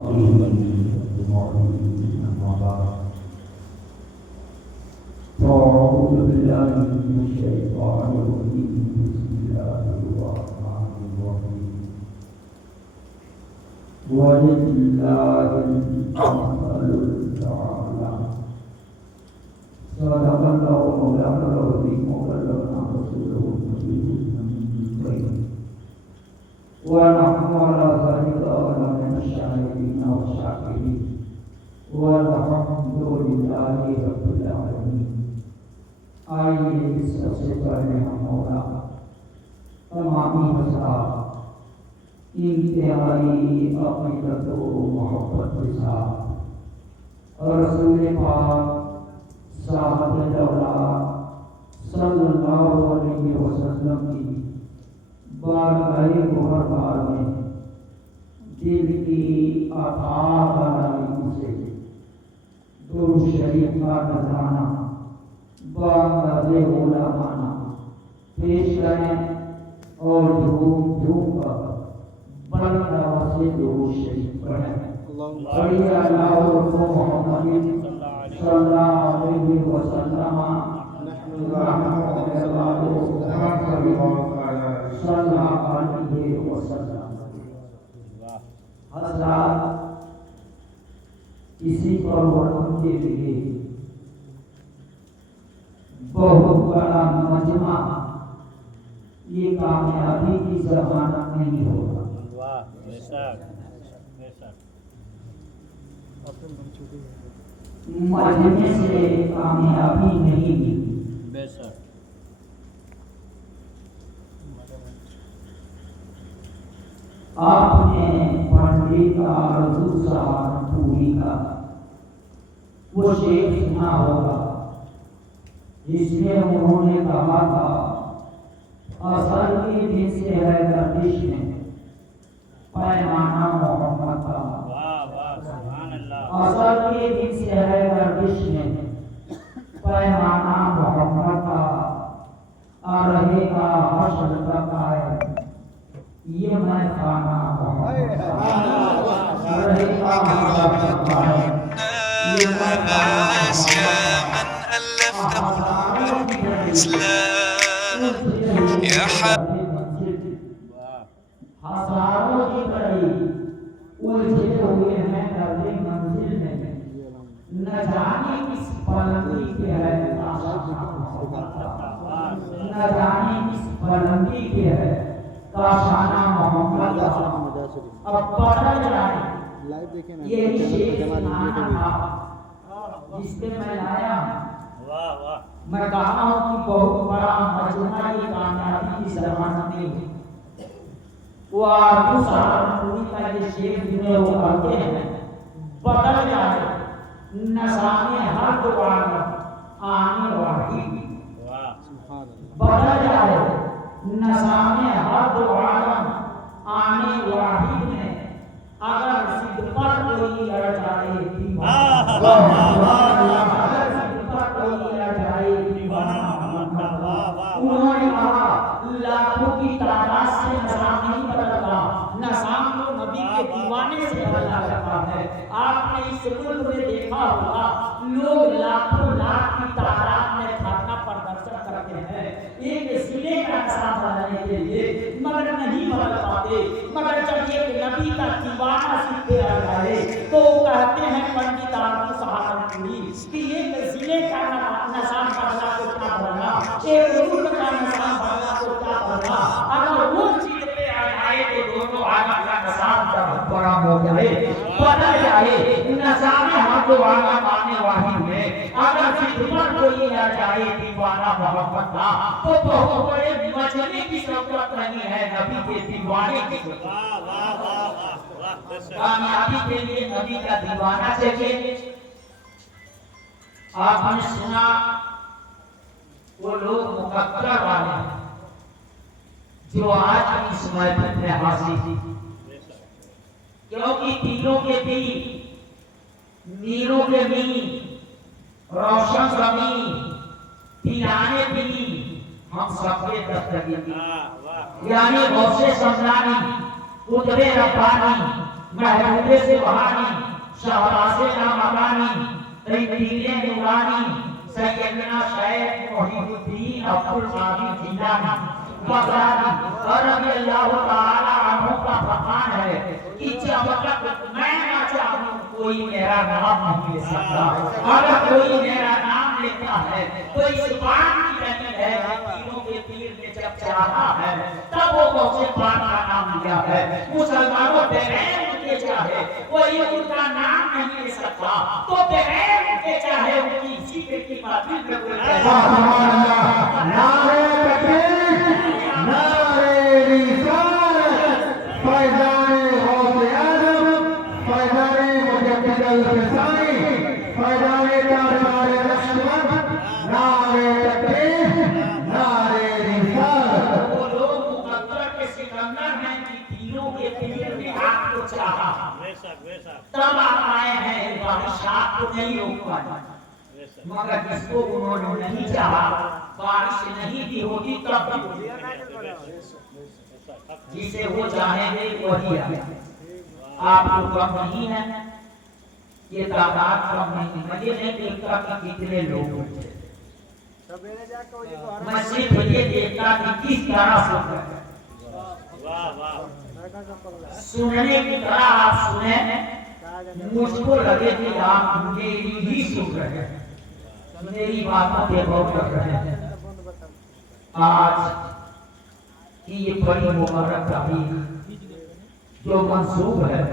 أعوذ بالله من الشيطان الرجيم بسم الله الرحمن الرحيم ولله المثل الأعلى صدق الله مولانا العظيم وبلغنا رسوله النبي الكريم ونحن على ذلك من الشاهدين والشاكرين والحمد لله رب العالمين. آئیے سب سے پہلے ہم مولا تمامی مسائل انتہائی عقیدت و محبت کے ساتھ رسول پاک صاحب دولت صلی اللہ علیہ وسلم کی بارگاہ محرمہ میں دل کی اطاعت گہرائی سے درود شریف کا نذرانہ باندازِ علمانا پیش کریں اور جھوم کر بلند آواز سے درود شریف پڑھیں. صلی اللہ محمد صلی اللہ علیہ وسلم صلی اللہ علیہ وسلم. حضرات اسی پرورتن کے لیے بہت بڑا مجمع یہ کامیابی کی ضمانت نہیں ہوگا. مجمع سے کامیابی نہیں ملتی. آپ نے پنڈت آرزو سہارنپوری کا وہ شعر سنا ہوگا جس میں انہوں نے کہا تھا اصل کی دن سے ہے گردش میں پیمانہ محمد کا. اصل کی دن سے ہے گردش میں پیمانہ محمد کا رہے گا حشر تک آئے یہ میں خانہ محمد کا رہے گا حشر تک آئے یہ میں خانہ ہزاروں کی بڑی الجھے ہوئے ہیں درد منزل میں نہ جانے کس بلندی پہ ہے نہ جانے کس بلندی پہ ہے کاشانہ محمد. اب پڑھ جائے یہی شیخ سنانا تھا جس پہ میں لایا. میں کہا ہوں کہ بہت بڑا مجمع یہ کامیابی کی ضمانت نہیں ہے. وہ آرزو سہارنپوری کا یہ شعر جنہیں وہ کہتے ہیں بدل جائے نظام ہر دو عالم آنے واحد. بدل جائے نظام ہر دو عالم آنے واحد میں اگر ضد پر کوئی لڑ جائے انہوں نے کہا لاکھوں کی تعداد سے نظام نہیں بدلتا نظام تو نبی کے دیوانے سے بدلا کرتا ہے. آپ نے اس ملک میں دیکھا ہوگا لوگ لاکھوں لاکھ کی تعداد میں دھرنا پردرشن کرتے ہیں ایک ضلع کا نظام بدلنے کے لیے مگر نہیں بدل پاتے. مگر جب ایک نبی کا دیوانہ سیدھے آ جائے تو کہتے ہیں پنڈت آرزو سہارنپوری کہ ایک ضلع کا نظام بدلا تو کیا بدلا ایک ملک کا نظام بدلا تو کیا بدلا. اگر وہ چیز پہ آ جائے تو دونوں عالم کا نظام بہت بڑا ہو جائے بدل جائے نظام ہر دو عالم آنے واحد میں اگر خدمت کوئی آ جائے دیوانہ محمد کا تو بہت بڑے مجمع کی ضرورت نہیں ہے نبی کے دیوانے کی. کامیابی کے لیے نبی کا دیوانہ چاہیے. آپ نے سنا وہ لوگ مقدر والے ہیں جو آج اس محفل میں حاضر تھی کیونکہ تینوں کے تین نیروں کے مین روشن زمین پیرانے پلی ہم سب کے دستگی یعنی غوث سمرانی قطب ربانی محبوب سبحانی شہباز نامکانی تنزیل نورانی سیدنا شیخ محی الدین عبدالقادر جیلانی بغدادی رضی اللہ تعالی عنہ کا فرمان ہے کہ جب تک میں نہ چاہوں کوئی میرا نام نہیں لے سکتا. اگر کوئی میرا نام لیتا ہے تو اس بات کی دلیل ہے کہ پیروں کے پیر نے جب چاہا ہے تب وہ غوث پاک کا نام لیا ہے. مسلمانوں بغیر ان کے چاہے کوئی ان کا نام نہیں لے سکتا تو بغیر ان کے چاہے ان کی ذکر کی محفل میں کوئی نعرہ تکبیر، نعرہ رسالت، فیضان غوث اعظم، فیضان مجدد الفسانی، فیضان تاجدار نقشبند، نعرہ تکبیر، نعرہ رسالت. وہ لوگ مقدر کے سکندر ہیں کہ پیروں کے پیر نے آپ کو چاہا تب آپ آئے ہیں. بادشاہ کو نہیں روک پائے مگر جس کو انہوں نے نہیں چاہا بارش نہیں دی ہوتی تب بھی جسے وہ چاہیں گے وہی آئے. آپ کو کم نہیں ہے، یہ تعداد کم نہیں. مجھے نہیں دیکھتا کہ کتنے لوگ ہوتے، میں صرف یہ دیکھتا کہ کس طرح سن رہے ہیں. سننے کی طرح آپ سنیں، مجھ کو لگے کہ آپ میری ہی سن رہے ہیں، میری باتوں پہ غور کر رہے ہیں. آج کی یہ بڑی مبارک تاریخ جو منسوب ہے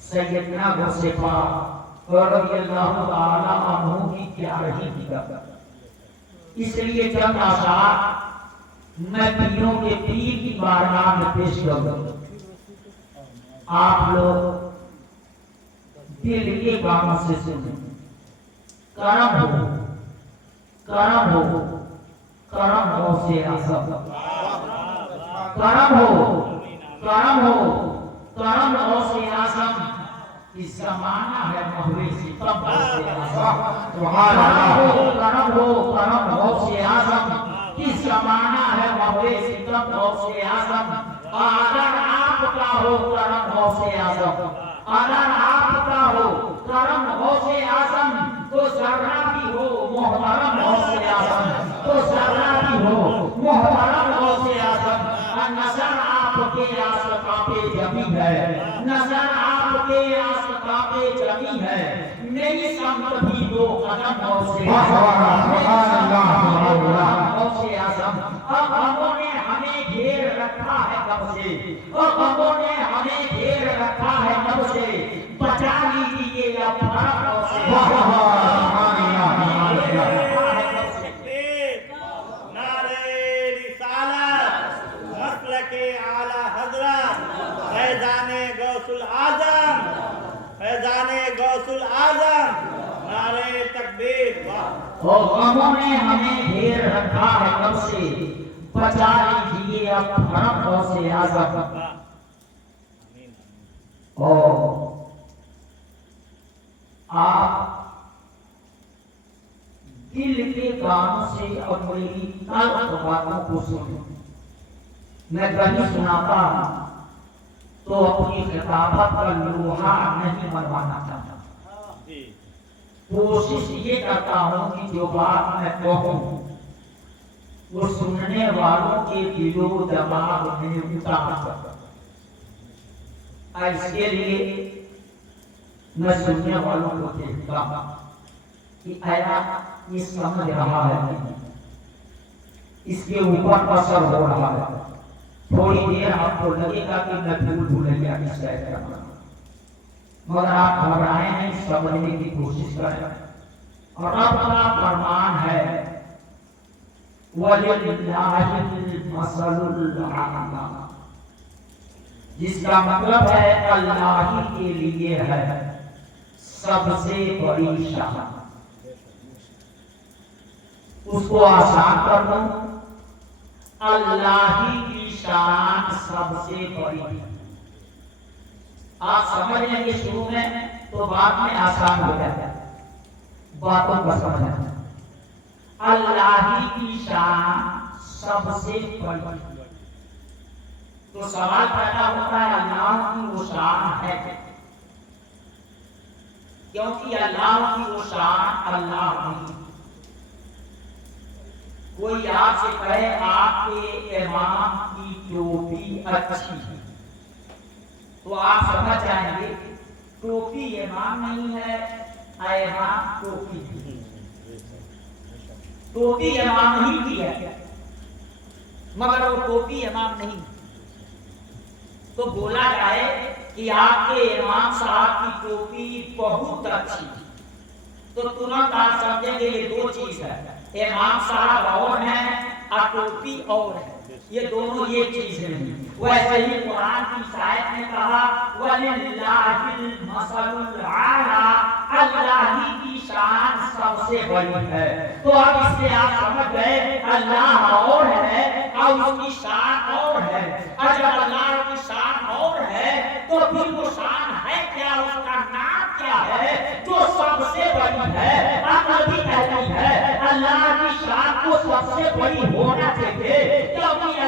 سیدنا غوث پاک رضی اللہ تعالی عنہ کی پیارہی کی طرف، اس لیے چند اشعار میں پیروں کے پیر کی بارگاہ میں پیش کروں. آپ لوگ دل کے گانوں سے سنیں. کرم ہو، کرم ہو، کرم ہو سے اعظم، کرم ہو، کرم ہو، کرم ہو سے اعظم. اس زمانہ ہے محوی ستم ہو سے اعظم. کرم ہو، کرم ہو سے اعظم. اس زمانہ ہے محوی ستم ہو سے اعظم. اگر آپ کا ہو کرم ہو سے اعظم، اگر آپ کا ہو کرم غوث اعظم تو ذرہ بھی ہو محترم غوث اعظم، تو ذرہ بھی ہو محترم غوث اعظم. نظر آپ کے آسقا پہ جمی ہے، نظر آپ کے آسقا پہ جمی ہے. میری سمت بھی دو قدم غوث اعظم. اب ہموں نے ہمیں گھیر رکھا ہے کب سے، اب ہموں نے ہمیں گھیر رکھا ہے کب سے. بچا لیجیے یا بھرم غوث نعرہ رسالت، مسلک اعلی حضرت فیضان غوث الاعظم، فیضان غوث الاعظم. نعرہ تکبیر. غموں نے ہمیں گھیر رکھا ہے کب سے، بچا لیجیے اب بھرم غوث اعظم. آپ دل کے گانوں سے اور میری تلخ باتوں کو سنیں. میں گلی سناتا ہوں تو اپنی خطابت کا لوہا نہیں منوانا چاہتا. کوشش یہ کرتا ہوں کہ جو بات میں کہوں وہ سننے والوں کے دل و دماغ میں اتار سکتا. اس کے لیے میں سننے والوں کو دیکھتا ہوں کہ آیا یہ سمجھ رہا ہے، اس کے اوپر اثر ہو رہا ہے. تھوڑی دیر آپ کو لگے گا کہ میں بھول بھلیا کی شاید کر رہا ہوں، مگر آپ گھبرائیں نہیں، سمجھنے کی کوشش کریں. اور رب کا فرمان ہے وَلِلَّهِ الْمَثَلُ الْأَعْلَىٰ، جس کا مطلب ہے اللہ ہی کے لیے ہے سب سے بڑی شان. اس کو آسان کر دوں، اللہ ہی کی شان سب سے بڑی ہے. آپ سمجھ لیں گے شروع میں تو بعد میں آسان ہو جاتا ہے باتوں کو سمجھنا. اللہ ہی کی شان سب سے بڑی ہے. تو سوال پیدا ہوتا ہے اللہ کی وہ شان ہے کیونکہ اللہ کی وہ شان اللہ نہیں. کوئی آپ سے کہے آپ کے امام کی ٹوپی اچھی ہے تو آپ سمجھ جائیں گے ٹوپی امام نہیں ہے، امام ٹوپی نہیں. ٹوپی امام نہیں کی ہے مگر وہ ٹوپی امام نہیں. تو بولا جائے کہ آپ کے امام صاحب کی ٹوپی بہت اچھی ہے تو ترنت آپ سمجھیں گے یہ دو چیز ہے، امام صاحب اور ہیں اور ٹوپی اور ہے، یہ دونوں یہ چیز نہیں. ویسے ہی قرآن کی آیت نے کہا وَلِلَّهِ الْمَثَلُ الْأَعْلَىٰ، اللہ ہی کی شان سب سے بڑی ہے. تو اب اس سے آپ سمجھ گئے اللہ اور ہے اور اس کی شان اور ہے. اور جب اللہ کی شان اور ہے تو پھر وہ شان ہے کیا، اس کا نام کیا ہے جو سب سے بڑی ہے. آپ ابھی کہتی ہے اللہ کی شان کو سب سے بڑی ہونا چاہیے کیونکہ